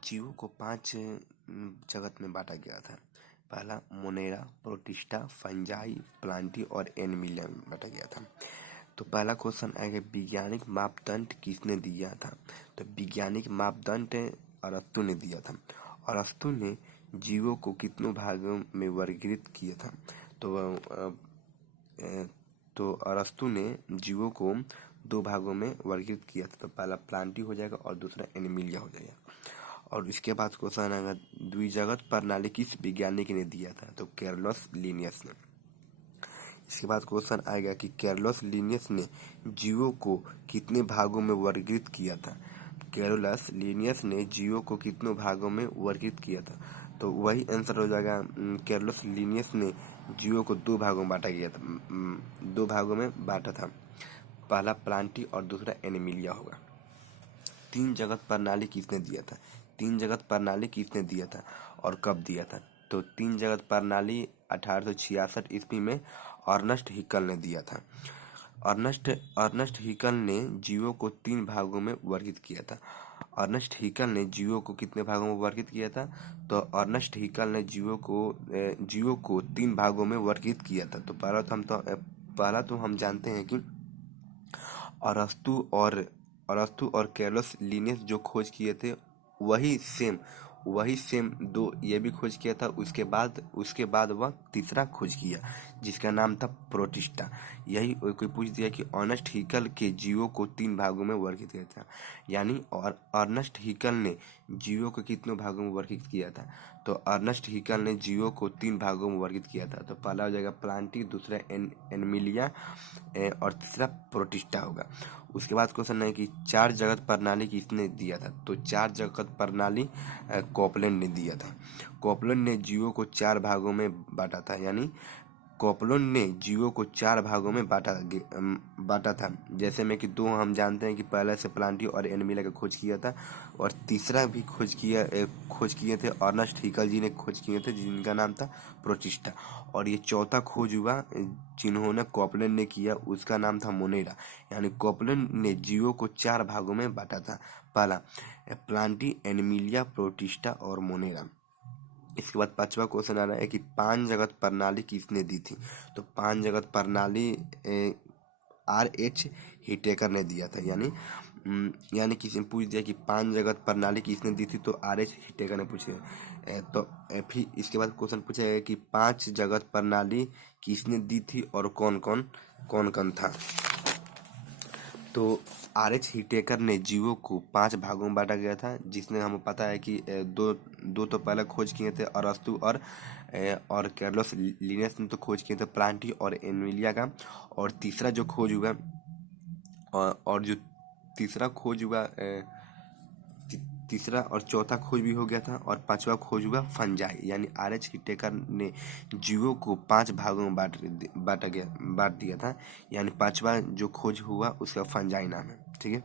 जीवों को 5 जगत में बांटा गया था। पहला मोनेरा, प्रोटिस्टा, फंजाई, प्लांटी और एनिमिलिया में बांटा गया था। तो पहला क्वेश्चन आएगा, वैज्ञानिक मापदंड किसने दिया था? तो वैज्ञानिक मापदंड अरस्तु ने दिया था। अरस्तु ने जीवों को कितनों भागों में वर्गीकृत किया था? तो अरस्तु ने जीवों को 2 भागों में वर्गीकृत किया था। तो पहला प्लांटी हो जाएगा और दूसरा एनिमिलिया हो जाएगा। और इसके बाद क्वेश्चन आएगा, द्विजगत प्रणाली किस वैज्ञानिक ने दिया था? तो कार्लोस लिनियस ने। इसके बाद क्वेश्चन आएगा कि कार्लोस लिनियस ने जीवों को कितने भागों में वर्गीकृत किया था? कार्लोस लिनियस ने जीवों को कितनों भागों में वर्गीकृत किया था? तो वही आंसर हो जाएगा, कार्लोस लिनियस ने जीवों को 2 भागों में बांटा गया था, 2 भागों में बांटा था। पहला प्लांटी और दूसरा एनिमिलिया होगा। 3 जगत प्रणाली किसने दिया था? 3 जगत प्रणाली किसने दिया था और कब दिया था? तो 3 जगत प्रणाली 1866 ईस्वी में अर्नस्ट हिकल ने दिया था। अर्नस्ट हिकल ने जीवों को 3 भागों में वर्गीकृत किया था। अर्नस्ट हिकल ने जीवों को कितने भागों में वर्गीकृत किया था? तो अर्नस्ट हिकल ने जीवों को 3 भागों में वर्गीकृत किया था। तो पहला तो हम जानते हैं कि अरस्तु और कार्लोस लिनियस जो खोज किए थे वही सेम 2 ये भी खोज किया था। उसके बाद वह तीसरा खोज किया जिसका नाम था प्रोटिस्टा। यही कोई पूछ दिया कि अर्नस्ट हिकल के जीवों को 3 भागों में वर्गीकृत किया था, यानी और अर्नस्ट हिकल ने जीवों को कितने भागों में वर्गीकृत किया था? तो अर्नस्ट हिकल ने जीवों को 3 भागों में वर्गीकृत किया था। तो पहला हो जाएगा प्लांटी, दूसरा एनिमिलिया और तीसरा प्रोटिस्टा होगा। उसके बाद क्वेश्चन है कि 4 जगत प्रणाली किसने दिया था? तो 4 जगत प्रणाली कोपलैंड ने दिया था। कोपलैंड ने जीवों को 4 भागों में बांटा था, यानी कोपलैंड ने जीवों को 4 भागों में बांटा था। जैसे में कि 2 हम जानते हैं कि पहले से प्लांटी और एनिमिलिया का खोज किया था, और तीसरा भी खोज किए थे अर्नस्ट हिकल जी ने खोज किए थे, जिनका नाम था प्रोटिस्टा। और ये चौथा खोज हुआ जिन्होंने कोपलैंड ने किया, उसका नाम था मोनेरा। यानी कोपलैंड ने जीवों को 4 भागों में बांटा था। पहला प्लांटी, एनिमिलिया, प्रोटिस्टा और मोनेरा। इसके बाद 5वां क्वेश्चन आ रहा है कि 5 जगत प्रणाली किसने दी थी? तो 5 जगत प्रणाली RH हिटेकर ने दिया था। यानी किसी ने पूछ दिया कि 5 जगत प्रणाली किसने दी थी, तो RH हिटेकर ने पूछे। तो फिर इसके बाद क्वेश्चन पूछा है कि 5 जगत प्रणाली किसने दी थी और कौन कौन था? तो RH हिटेकर ने जीवों को 5 भागों में बांटा गया था, जिसने हमें पता है कि दो तो पहले खोज किए थे अरस्तु और कार्लोस लिनियस ने तो खोज किए थे प्लांटी और एनिमिलिया का। और तीसरा जो खोज हुआ और जो तीसरा खोज हुआ तीसरा और चौथा खोज भी हो गया था, और 5वां खोज हुआ फंजाई। यानी RH हिटेकर ने जीवों को 5 भागों में बांट दिया था। यानी 5वां जो खोज हुआ उसका फंजाई नाम है। ठीक है।